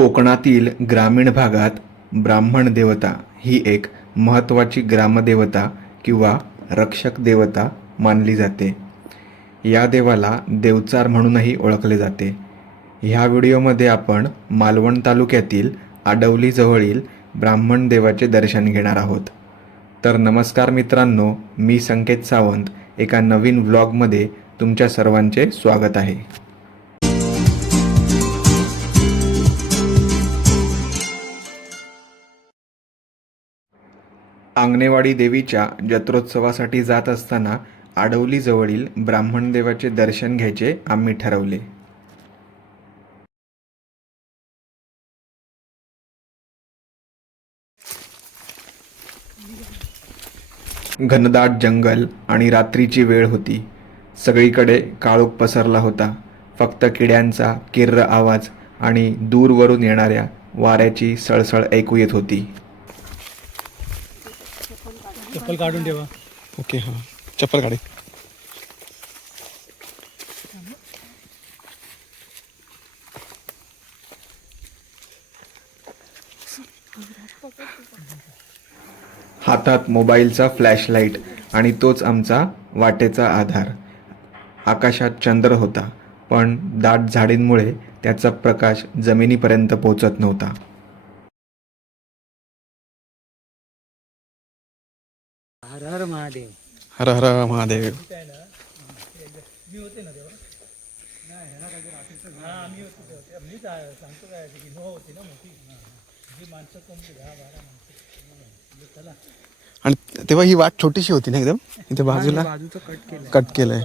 कोकणातील ग्रामीण भागात ब्राह्मण देवता ही एक महत्त्वाची ग्रामदेवता किंवा रक्षक देवता मानली जाते. या देवाला देवचार म्हणूनही ओळखले जाते. ह्या व्हिडिओमध्ये आपण मालवण तालुक्यातील आडवली जवळील ब्राह्मण देवाचे दर्शन घेणार आहोत. तर नमस्कार मित्रांनो, मी संकेत सावंत एका नवीन व्लॉगमध्ये तुमच्या सर्वांचे स्वागत आहे. आंगणेवाडी देवीच्या जत्रोत्सवासाठी जात असताना आडवली जवळील ब्राह्मण देवाचे दर्शन घ्यायचे आम्ही ठरवले. घनदाट जंगल आणि रात्रीची वेळ होती. सगळीकडे काळोख पसरला होता. फक्त किड्यांचा किर्र आवाज आणि दूरवरून येणाऱ्या वाऱ्याची सळसळ ऐकू येत होती. चप्पल काढून ठेवा. ओके, हां, चप्पल काढे. हातात मोबाईलचा फ्लॅशलाईट आणि तोच आमचा वाटेचा आधार. आकाशात चंद्र होता, पण दाट झाडींमुळे त्याचा प्रकाश जमिनीपर्यंत पोचत नव्हता. हर हर महादेव. हर हर महादेव. आणि तेव्हा ही वाट छोटीशी होती ना एकदम, इथे बाजूला कट केलंय.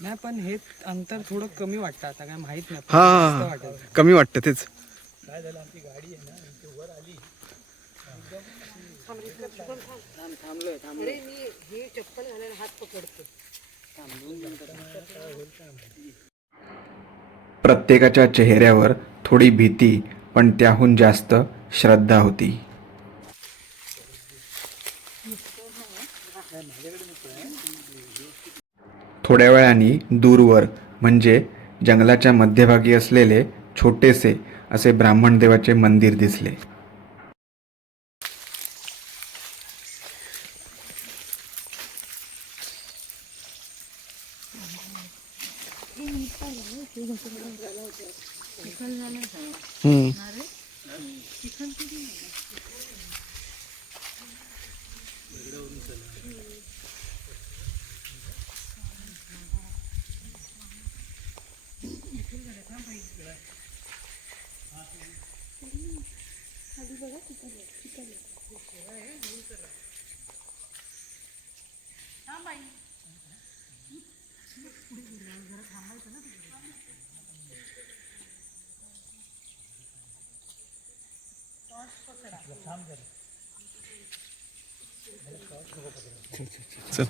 नाही, पण हे अंतर थोडं कमी वाटतं आता, काय माहित नाही. हा, कमी वाटतं तेच. काय झालं, आमची गाडी आहे ना इथे वर आली. थांबलोय. हे चप्पल घालायला हात पकडतो. प्रत्येकाच्या चेहऱ्यावर थोडी भीती, पण त्याहून जास्त श्रद्धा होती. थोड्या वेळाने दूरवर म्हणजे जंगलाच्या मध्यभागी असलेले छोटेसे असे ब्राह्मण देवाचे मंदिर दिसले.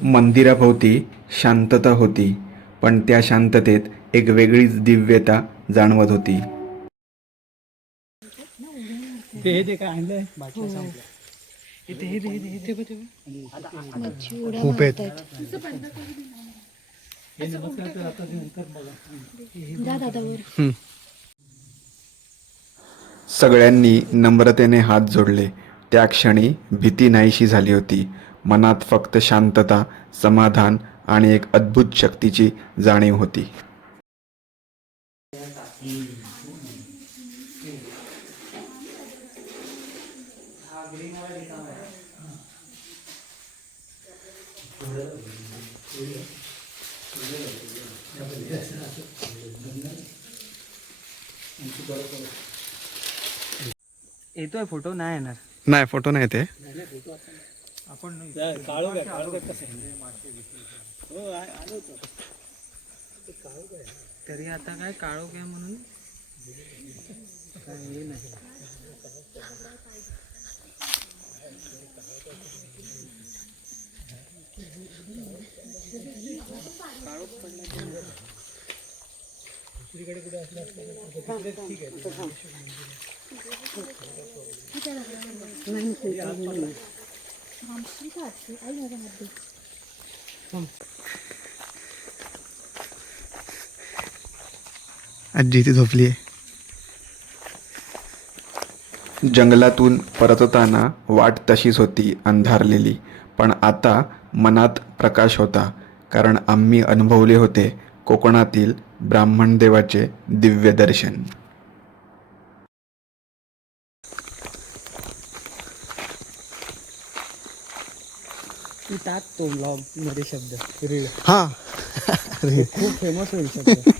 मंदिराभोवती शांतता होती, पण त्या शांततेत एक वेगळीच दिव्यता जाणवत होती. ते काय आणलंय बाटल्या संपल्या. खूप आहेत. सगळ्यांनी नम्रतेने हात जोडले. त्या क्षणी भीती नाहीशी झाली होती. मनात फक्त शांतता, समाधान आणि एक अद्भुत शक्तीची जाणीव होती. येतोय फोटो? नाही येणार. नाही, फोटो नाही ते. आपण काळू कसं हो आलो होतो तरी आता काय काळोख आहे म्हणून काय हे नाही. काळोख पडला दुसरीकडे कुठे असलं ठीक आहे. आजी ती झोपली आहे. जंगलातून परतताना वाट तशीच होती अंधारलेली, पण आता मनात प्रकाश होता, कारण आम्ही अनुभवले होते कोकणातील ब्राह्मण देवाचे दिव्य दर्शन. तू टाक तो ब्लॉग मध्ये शब्द रील हां खूप फेमस होईल शब्द.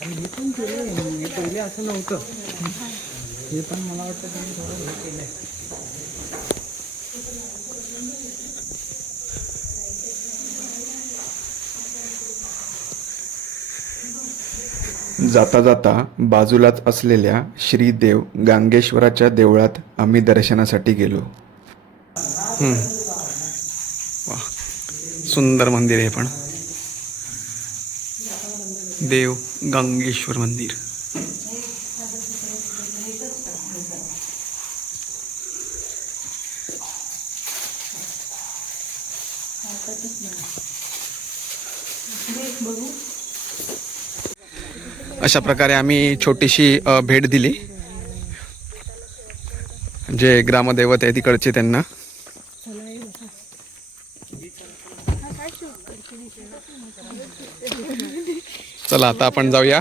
आणि हे पण केलंय हे पहिले असं नव्हतं. हे पण मला वाटतं त्यांनी थोडं हे केलंय. जाता जाता बाजूलाच असलेल्या श्रीदेव गांगेश्वराच्या देवळात आम्ही दर्शनासाठी गेलो. सुंदर मंदिर आहे पण देव गांगेश्वर मंदिर. अशा प्रकारे आम्ही छोटीशी भेट दिली. जे ग्रामदैवत आहे तिकडचे त्यांना. चला आता आपण जाऊया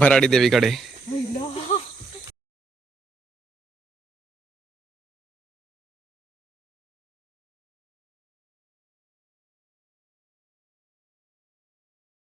भराडी देवीकडे.